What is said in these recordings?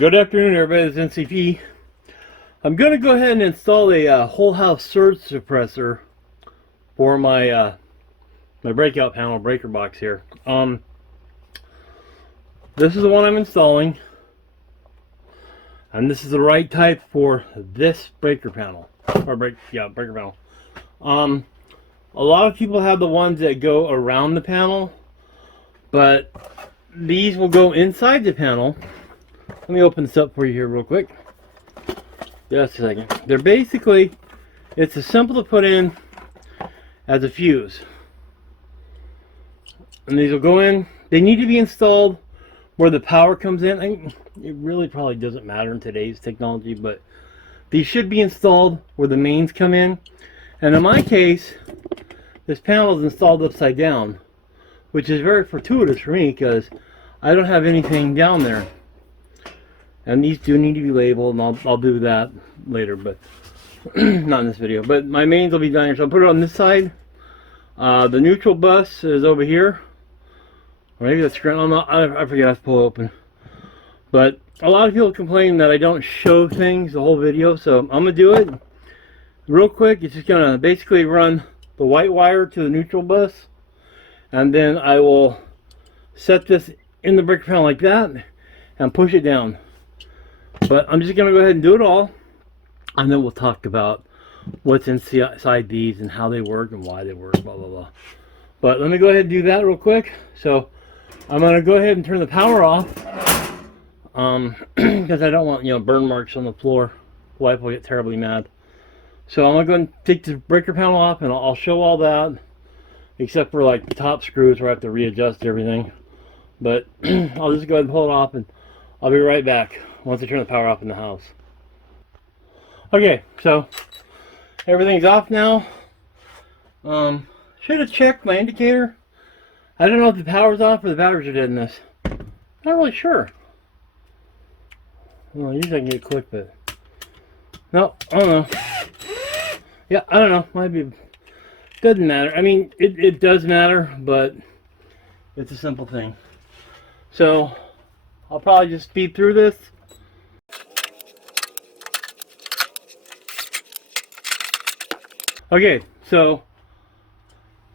Good afternoon, everybody. This is NCP. I'm going to go ahead and install a whole house surge suppressor for my my breakout panel breaker box here. This is the one I'm installing, and this is the right type for this breaker panel or breaker panel. A lot of people have the ones that go around the panel, but these will go inside the panel. Let me open this up for you here real quick. Just a second. They're basically, it's as simple to put in as a fuse. And these will go in. They need to be installed where the power comes in. It really probably doesn't matter in today's technology, but these should be installed where the mains come in. And in my case, this panel is installed upside down, which is very fortuitous for me because I don't have anything down there. And these do need to be labeled, and I'll do that later, but not in this video. But my mains will be down here, so I'll put it on this side. The neutral bus is over here. Or maybe that's ground. I forget. I have to pull it open. But a lot of people complain that I don't show things the whole video, so I'm gonna do it real quick. It's just gonna basically run the white wire to the neutral bus, and then I will set this in the breaker panel like that and push it down. But I'm just going to go ahead and do it all, and then we'll talk about what's inside these and how they work and why they work, blah, blah, blah. But let me go ahead and do that real quick. So I'm going to go ahead and turn the power off because I don't want, burn marks on the floor. Wife will get terribly mad. So I'm going to go and take the breaker panel off, and I'll show all that, except for like the top screws where I have to readjust everything. But I'll just go ahead and pull it off, and I'll be right back once I turn the power off in the house. Okay, so everything's off now. Should have checked my indicator. I don't know if the power's off or the batteries are dead in this. Not really sure. Well, usually I can get it quick, but no, I don't know. Yeah, I don't know. Might be. Doesn't matter. I mean, it does matter, but it's a simple thing. So I'll probably just speed through this. Okay, so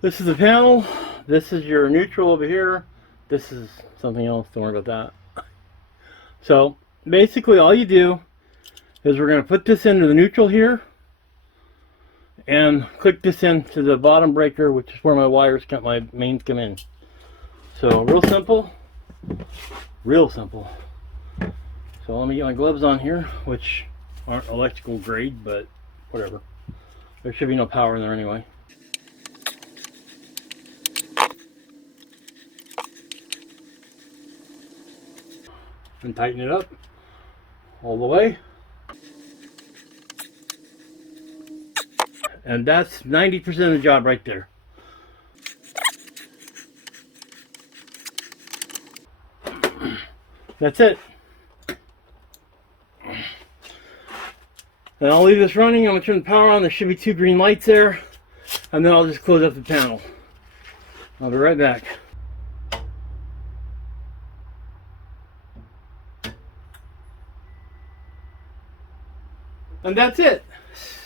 this is the panel. This is your neutral over here. This is something else. Don't worry about that. So basically all you do is we're going to put this into the neutral here and click this into the bottom breaker, which is where my mains come in. So real simple. Real simple. So let me get my gloves on here, which aren't electrical grade, but whatever. There should be no power in there anyway. And tighten it up all the way. And that's 90% of the job right there. That's it. And I'll leave this running. I'm going to turn the power on. There should be 2 green lights there. And then I'll just close up the panel. I'll be right back. And that's it.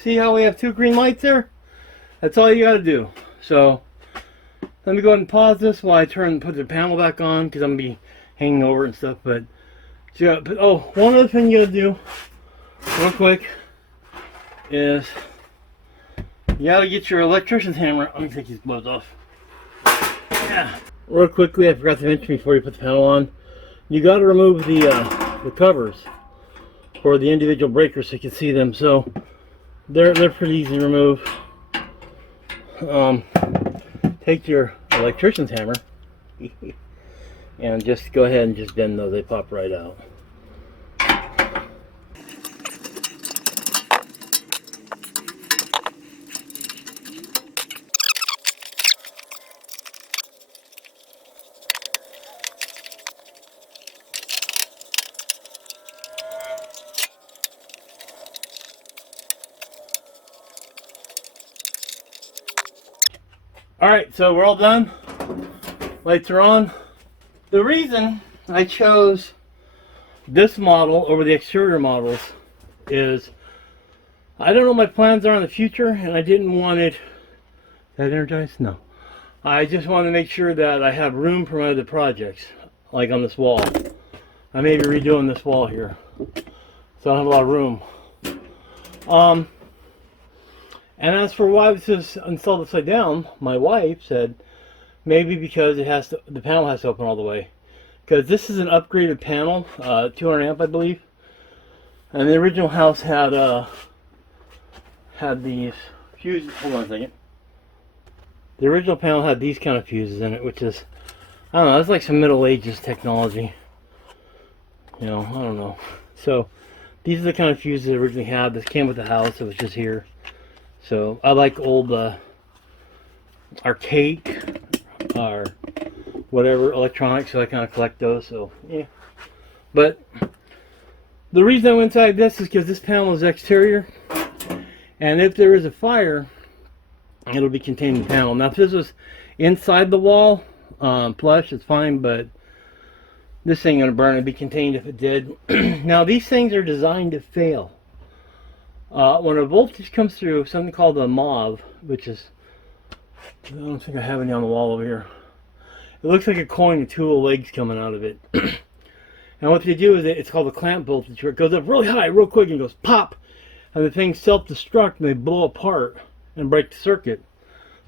See how we have 2 green lights there? That's all you got to do. So let me go ahead and pause this while I put the panel back on, because I'm going to be hanging over and stuff. But one other thing you got to do real quick is you got to get your electrician's hammer. Let me take these gloves off. Yeah. Real quickly, I forgot to mention before you put the panel on, you got to remove the covers for the individual breakers so you can see them. So they're pretty easy to remove. Take your electrician's hammer and just go ahead and just bend those. They pop right out. Alright, so we're all done. Lights are on. The reason I chose this model over the exterior models is, I don't know what my plans are in the future, and I didn't want it. Is that energized? No. I just want to make sure that I have room for my other projects, like on this wall. I may be redoing this wall here, so I don't have a lot of room. And as for why this is installed upside down, my wife said maybe because it has to, the panel has to open all the way. Because this is an upgraded panel, 200 amp I believe, and the original house had these fuses. Hold on a second. The original panel had these kind of fuses in it, which is, I don't know, it's like some Middle Ages technology. You know, I don't know. So these are the kind of fuses it originally had. This came with the house. It was just here. So I like old archaic or whatever electronics, so I kind of collect those. So yeah. But the reason I went inside this is because this panel is exterior, and if there is a fire, it'll be contained in the panel. Now if this was inside the wall, plush, it's fine, but this ain't gonna burn. It'd be contained if it did. Now these things are designed to fail. When a voltage comes through, something called a MOV, which is, I don't think I have any on the wall over here. It looks like a coin with two little legs coming out of it. And what they do is it's called a clamp voltage, where it goes up really high, real quick, and goes pop, and the things self-destruct and they blow apart and break the circuit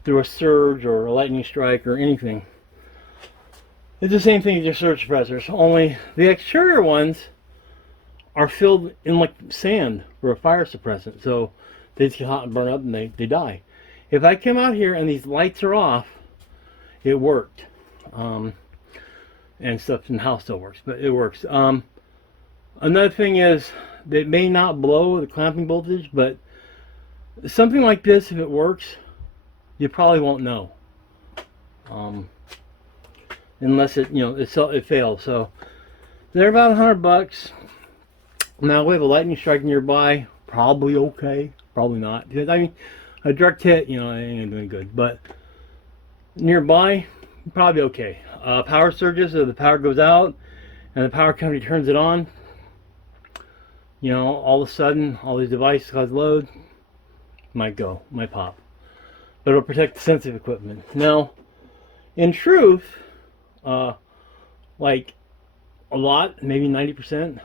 through a surge or a lightning strike or anything. It's the same thing as your surge suppressors, only the exterior ones are filled in like sand or a fire suppressant, so they just get hot and burn up and they die. If I come out here and these lights are off, it worked. And stuff in the house still works, but it works. Another thing is, it may not blow the clamping voltage, but something like this, if it works, you probably won't know. Unless it, you know, it fails. So they're about $100. Now we have a lightning strike nearby, probably okay, probably not. Because I mean, a direct hit, you know, it ain't doing good. But nearby, probably okay. Power surges, so the power goes out, and the power company turns it on. You know, all of a sudden, all these devices cause load, might go, might pop. But it'll protect the sensitive equipment. Now, in truth, like a lot, maybe 90%.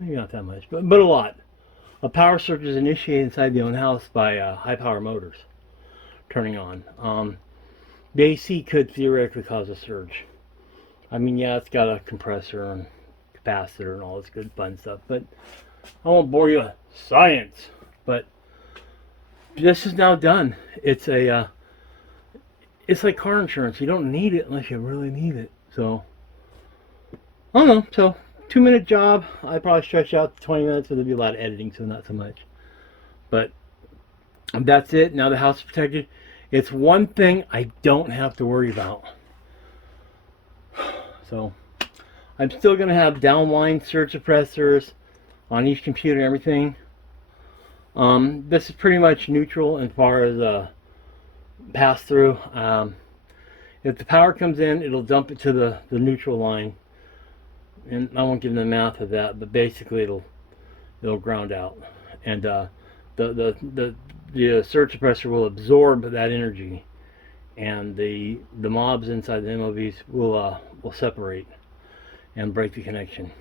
Maybe not that much, but a lot. A power surge is initiated inside the own house by high power motors turning on. The AC could theoretically cause a surge. I mean, yeah, it's got a compressor and capacitor and all this good fun stuff, but I won't bore you with science. But this is now done. It's like car insurance. You don't need it unless you really need it. So I don't know. So 2-minute job. I probably stretch out to 20 minutes, but there'll be a lot of editing, so not so much. But that's it. Now the house is protected. It's one thing I don't have to worry about. So I'm still going to have downline surge suppressors on each computer and everything. This is pretty much neutral as far as pass through. If the power comes in, it'll dump it to the neutral line. And I won't give them the math of that, but basically it'll ground out. And the surge suppressor will absorb that energy, and the MOVs inside the MOVs will separate and break the connection.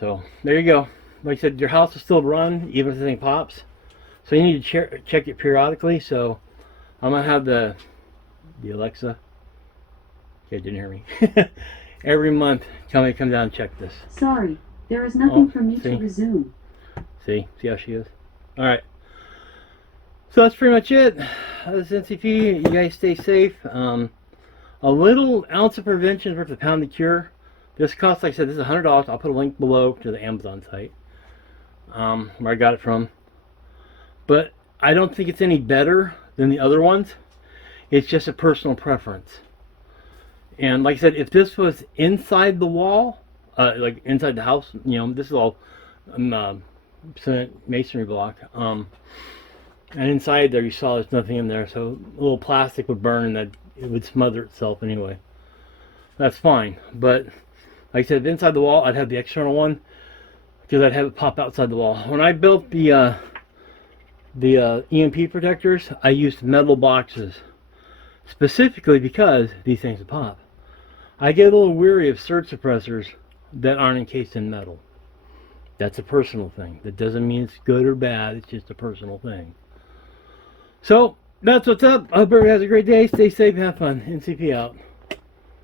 So there you go. Like I said, your house will still run even if the thing pops. So you need to check it periodically. So I'm gonna have the Alexa. Okay, didn't hear me. Every month, tell me to come down and check this. Sorry, there is nothing for me to resume. See how she is. All right. So that's pretty much it. This is NCP. You guys stay safe. A little ounce of prevention is worth a pound of cure. This costs, like I said, this is $100. I'll put a link below to the Amazon site where I got it from. But I don't think it's any better than the other ones. It's just a personal preference. And like I said, if this was inside the wall, like inside the house, you know, this is all cement masonry block. And inside there, you saw there's nothing in there, so a little plastic would burn and that it would smother itself anyway. That's fine, but Like I said, inside the wall, I'd have the external one because I'd have it pop outside the wall. When I built the EMP protectors, I used metal boxes specifically because these things would pop. I get a little weary of surge suppressors that aren't encased in metal. That's a personal thing. That doesn't mean it's good or bad. It's just a personal thing. So, that's what's up. I hope everybody has a great day. Stay safe and have fun. NCP out.